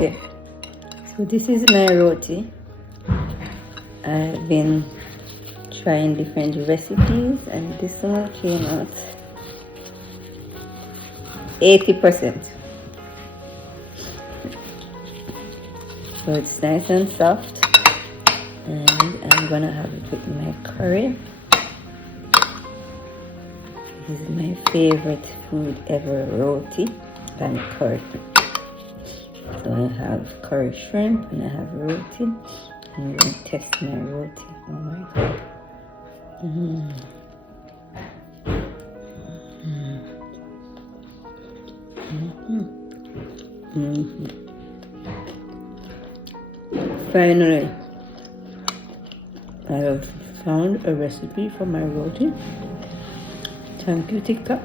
Okay, so this is my roti. I've been trying different recipes and this one came out 80%. So it's nice and soft, and I'm gonna have it with my curry. This is my favorite food ever, roti and curry. So I have curry shrimp and I have roti. I'm going to test my roti. Oh my god. Finally, I have found a recipe for my roti. Thank you, TikTok.